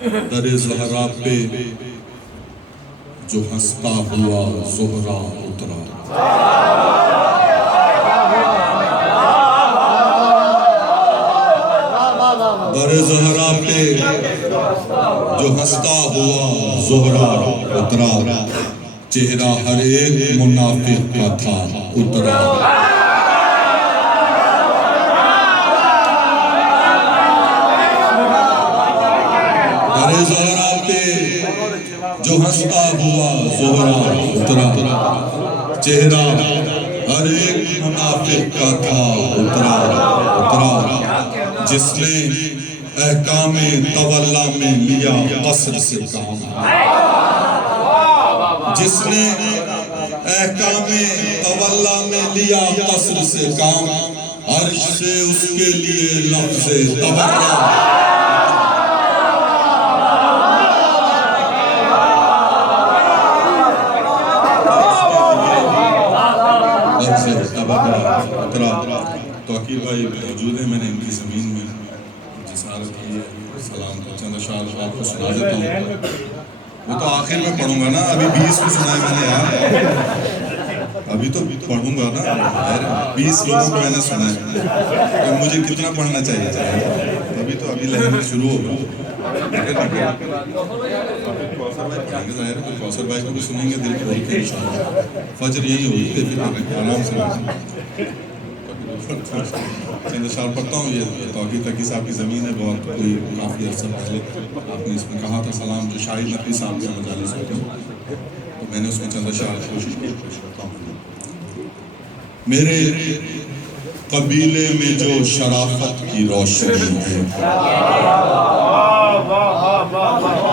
दर ज़हरा पे जो हंसता हुआ ज़ोहरा उतरा। दर ज़हरा पे जो हंसता हुआ ज़ोहरा उतरा, चेहरा हर एक मुनाफिक का था उतरा। दर ज़हरा पे जो हंसता हुआ ज़ोहरा उतरा, चेहरा हर एक मुनाफिक का था उतरा। जिसने अहकामे तवल्ला में लिया कसर से काम, जिसने अहकामे तवल्ला में लिया कसर से काम, अर्श से उसके लिए लफ्ज़े तबर्रा। तो अकील भाई मौजूद है, मैंने इनकी ज़मीन में जिसारत की है। सलाम का चंद अशार आपको सुना देता हूँ। वो तो आखिर में पढ़ूंगा ना, अभी 20 को सुनाया मैंने यार, अभी तो पढ़ूंगा ना यार। 20 लोगों को मैंने सुनाया, तो मुझे कितना पढ़ना चाहिए अभी तो अभी लहर शुरू होगा। कौसर भाई को भी सुनेंगे दिल खोल के इंशाअल्लाह। फजर यही होगी फिर आराम से चंद अशार पढ़ता हूँ। ये तौकीर तकी साहब की ज़मीन है, बहुत कोई काफ़ी अर्सा पहले आपने इसमें कहा था सलाम जो शाहिद नकवी साहब से मजालिस होते हैं, तो मैंने उसमें चंद अशार कोशिश की करता हूँ। मेरे कबीले में जो शराफत की रोशनी है,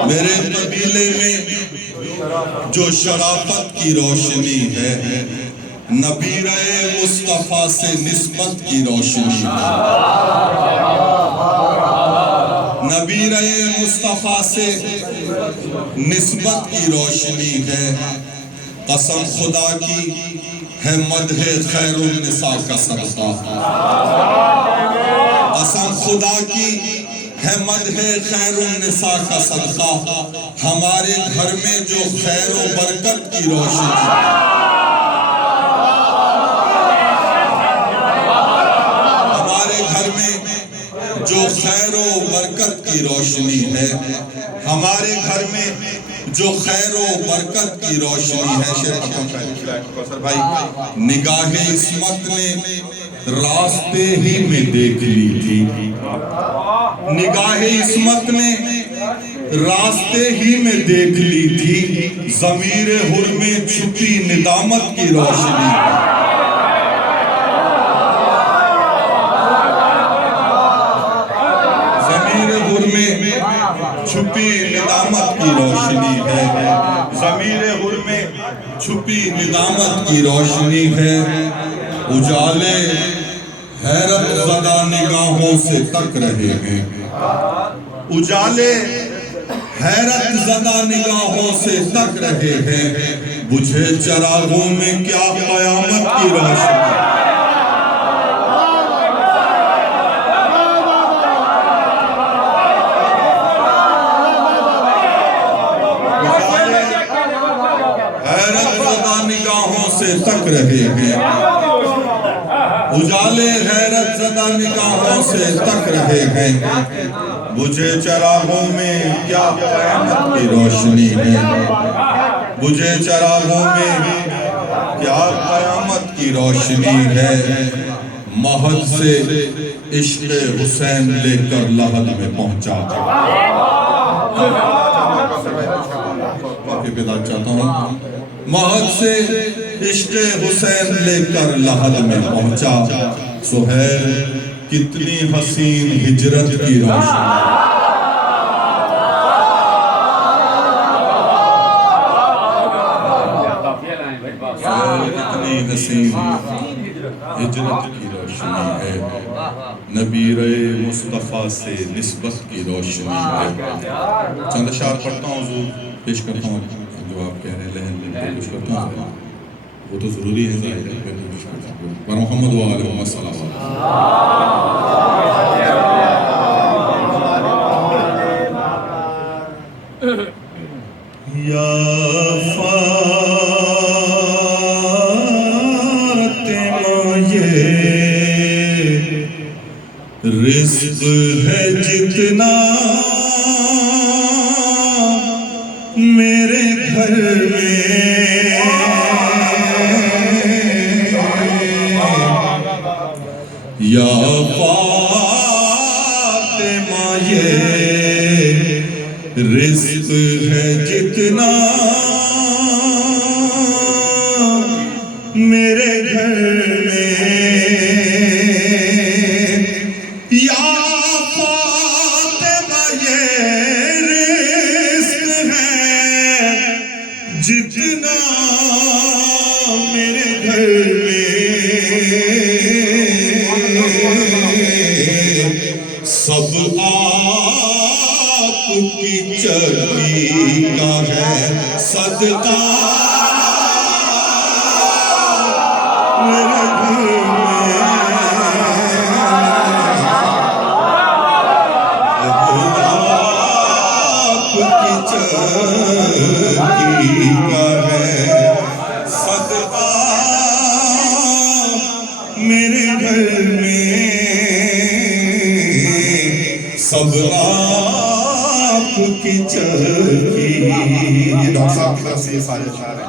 मेरे कबीले में जो शराफत की रोशनी है, नबीरे मुस्तफ़ा से निस्बत की रोशनी है। नबीरे मुस्तफ़ा से निस्बत की रोशनी है। कसम खुदा की है मदहे खैरुन्निसा का सदका। कसम खुदा की है मदहे खैरुन्निसा का सदका। हमारे घर में जो खैर व बरकत की रोशनी है, जो खैर व बरकत की रोशनी है, हमारे घर में जो खैर व बरकत की रोशनी है। शेर भाई, निगाहे इस्मत ने रास्ते ही में देख ली थी, निगाहे इस्मत ने रास्ते ही में देख ली थी, ज़मीर हुर में छुपी निदामत की रोशनी। छुपी निदामत की रोशनी है, ज़मीर हुर में छुपी निदामत की रोशनी है। उजाले हैरत ज़दा निगाहों से तक रहे हैं, उजाले हैरत ज़दा निगाहों से तक रहे हैं। बुझे चरागों में क्या क़यामत की रोशनी। तक रहे हैं, उजाले हैरत ज़दा निगाहों से तक रहे हैं। बुझे चरागों में क्या क़यामत की रोशनी है, बुझे चरागों में क्या क़यामत की रोशनी है। महल से इश्क़ हुसैन लेकर लहद में पहुंचा। चाहता हूँ, महल से इश्क़ हुसैन लेकर लहद में पहुंचा। सुहैल कितनी हसीन हिजरत की रोशनी, कितनी हसीन हिजरत की रोशनी है। नबीरे मुस्तफ़ा से निस्बत की रोशनी है। चंद अशार पढ़ता हूँ, पेश करता हूँ जो आप कह रहे हैं, लहन में पेश करता हूँ। वो तो ज़रूरी है मोहम्मद व आले मोहम्मद सल्लल्लाहु अलैहि वसल्लम। जितना मेरे घर में या फातिमा ये रिज़्क़ है जितना मेरे घर में या फातिमा ये रिज़्क़ है जितना मेरे घर में सब आपकी चली का है सदका मेरे घर आपकी चली का है सदका मेरे घर में सब आपकी चली। डॉक्टर साहब की तरफ से ये सारे अशार हैं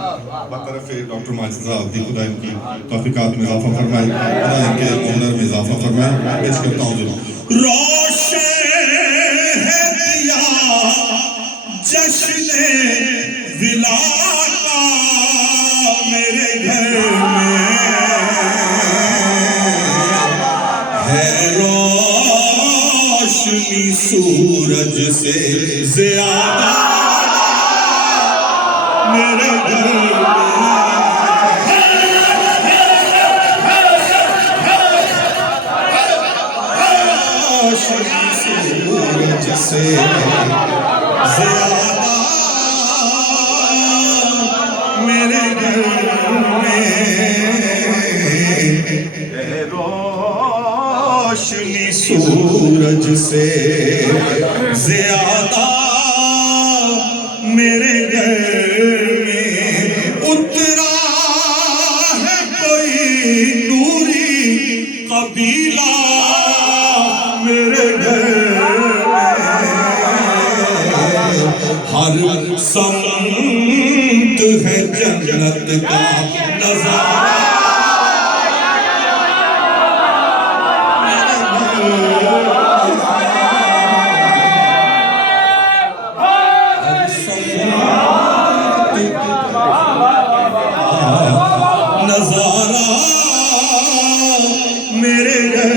बतरफ डॉक्टर माजिद साहब दी खुदा इनकी तौफीकात में इजाफा फरमाए, खुदा इनके हुनर में इजाफा फरमाए। पेश करता हूँ जरूर। रोशन है दिया जश्न विलाका मेरे घर में है रोशनी सूरज से ज़्यादा मेरे घर सूरज से ज़्यादा मेरे घर में रोशनी सूरज से ज़्यादा मेरे घर में उतरा है कोई नूरी कबीला मेरे घर हर समत है जन्नत का नजारा नजारा मेरे घर।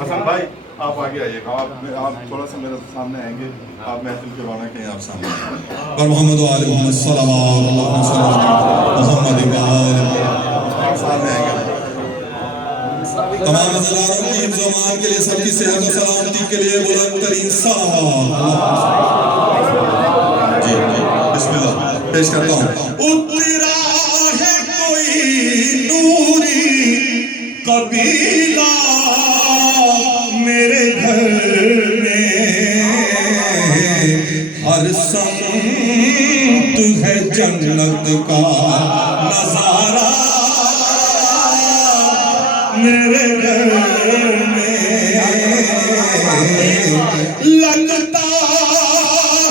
हसन भाई आप आगे आइएगा, आप थोड़ा सा मेरे सामने आएंगे, आप महफिल के रौनक हैं आप सामने। पर मोहम्मद वाले मोहम्मद सल्लल्लाहु अलैहि वसल्लम सामने आएंगे। तमाम नज़ारों की ज़ुबान के लिए सबकी सेहत और सलामती के लिए बुलंद तरीन सलावत। जी बिस्मिल्लाह पेश करता हूँ। उतरा है कोई नूरी कबीला मेरे घर में हर समत है जन्नत का नजारा मेरे घर में लगता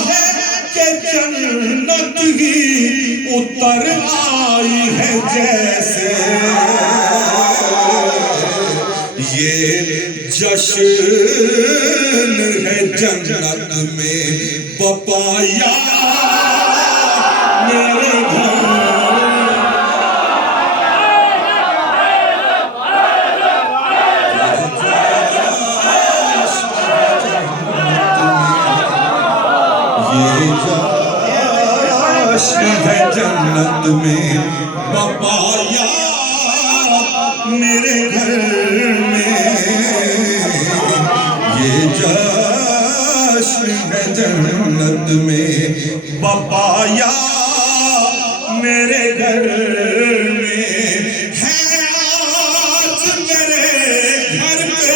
है कि जन्नत ही उतर आई है जैसे ये जश्न है जन्नत में बपाया मेरे घर है जन्नत में बपाया मेरे घर में ये जश्न है जन्नत में बपाया मेरे घर में है आज मेरे घर पे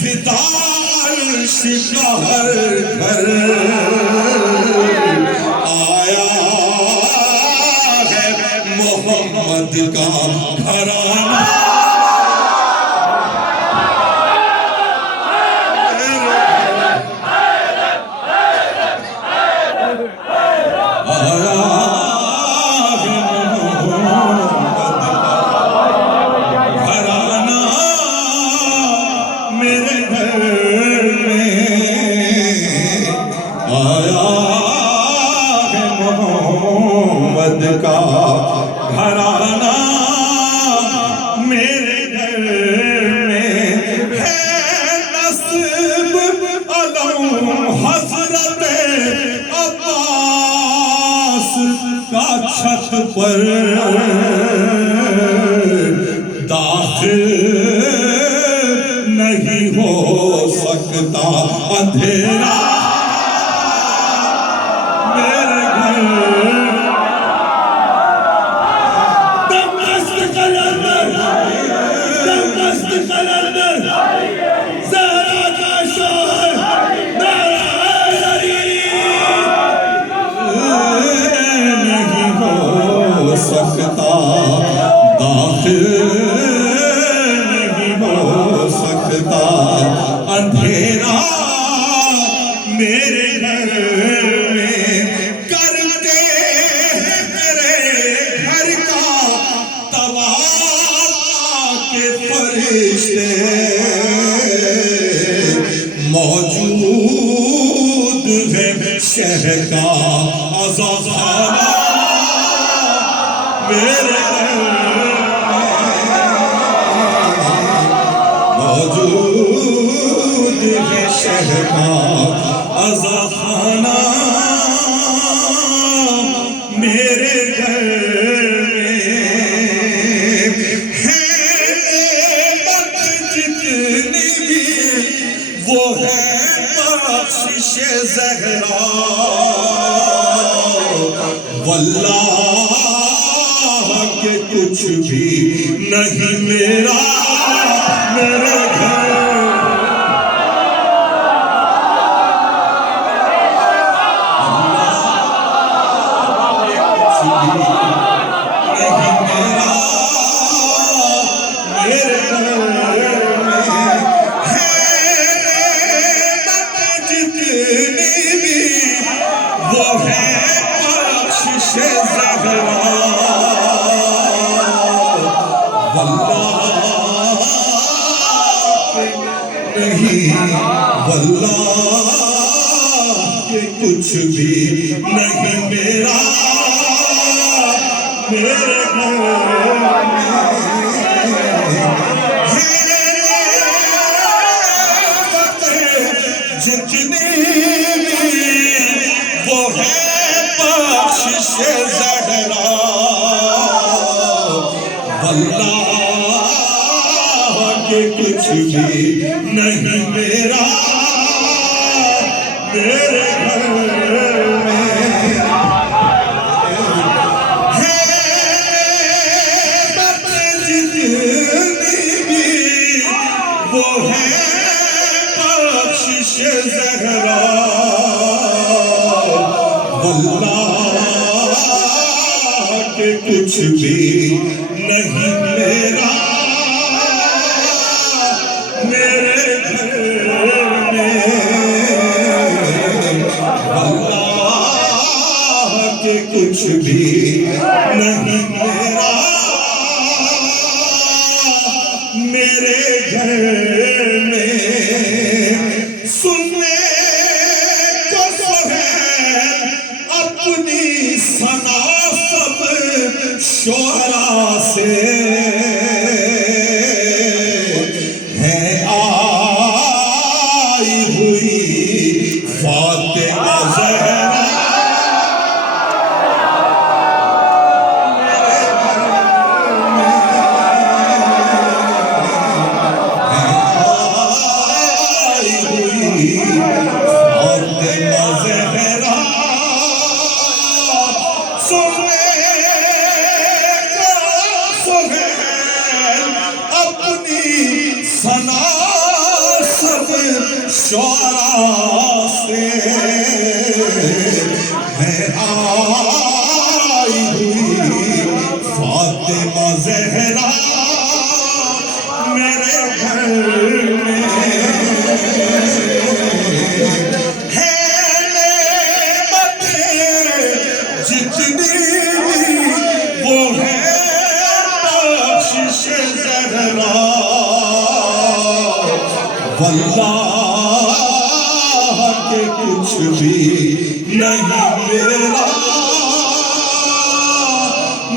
फिदार शिकार घर मोहम्मद का घराना आया है मोहम्मद का घराना, मेरे घर में है नस्ब अलम हज़रत अब्बास का छत पर दाखिल नहीं हो सकता अंधेरा मेरे घर। दमश्क कलंदर, दमश्क कलंदर, ज़हरा का शोर नहीं हो सकता दाखिल, नहीं हो सकता अंधेरा मेरे घर में। करते हैं तेरे घर का तवाफ के फरिश्ते, मौजूद है शहर का आज़ादाना मेरे घर मौजूद है शहर का आज़ादाना मेरे घर में। है नेमत जितनी भी वो है बख्शिश ज़हरा, वल्लाह के कुछ भी नहीं मेरा मेरे घर। वल्लाह के कुछ भी नहीं मेरा मेरे घर जितनी भी वो है बख्शिश ज़हरा, वल्लाह के कुछ भी नहीं मेरा मेरे घर में। है जितनी भी वो है बख्शिश ज़हरा, वल्लाह के कुछ भी नहीं मेरा मेरे घर में। वल्लाह के कुछ भी नहीं मेरा मेरे घर में। सुनने को सुहेल अपनी सना सब शोहरा से है आई हुई फातिमा ज़हरा, आई हुई फातिमा ज़हरा। अपनी सना सब शोरा से है आई हुई फातिमा ज़हरा मेरे घर में। है नेमत जितनी वो है बख्शिश ज़हरा, वल्लाह रजा के कुछ भी नहीं मेरा,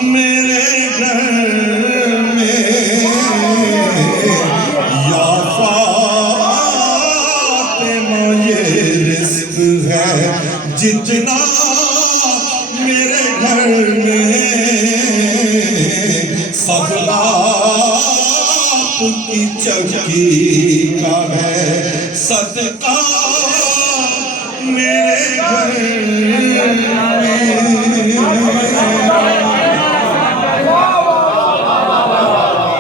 मेरे घर में या फातिमा ये रिस्क है जितना मेरे घर में सदका की चौकी का है, सदका